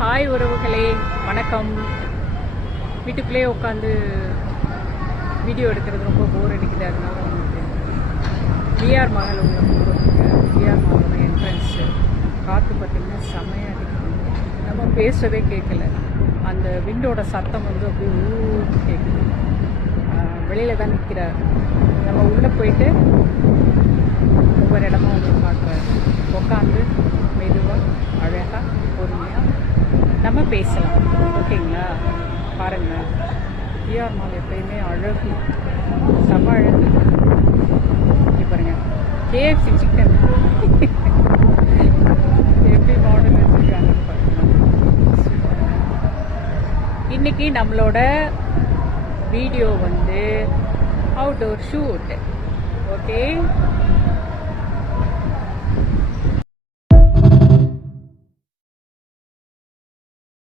Hi உறவுகளே, வணக்கம். வீட்டுக்குள்ளே உட்காந்து வீடியோ எடுக்கிறது ரொம்ப போர் அடிக்குது. அதனால உங்களுக்கு பிஆர் மஹால் உள்ள பிஆர் மஹாலோட என்ட்ரன்ஸு காற்று பார்த்திங்கன்னா செம்மையாக அடிக்குது. நம்ம பேசுகிறதே கேட்கல, அந்த விண்டோட சத்தம் வந்து அப்படியே ஊருக்கு கேட்குது. வெளியில் தான் நிற்கிறார். நம்ம உள்ளே போயிட்டு ஒவ்வொரு இடமா உங்களுக்கு காட்டுறாரு. உட்காந்து மெதுவாக அழகாக பொறுமையாக நம்ம பேசலாம். ஓகேங்களா? பாருங்கள், பிஆர் மால் எப்பயுமே அழகு, செம அழகு. இங்கே பாருங்கள், கேஎஃப்சி சிக்கன் எப்படி மாடல் வச்சுருக்காங்கன்னு பாருங்கள். இன்றைக்கி நம்மளோட வீடியோ வந்து அவுட்டோர் ஷூட். ஓகே,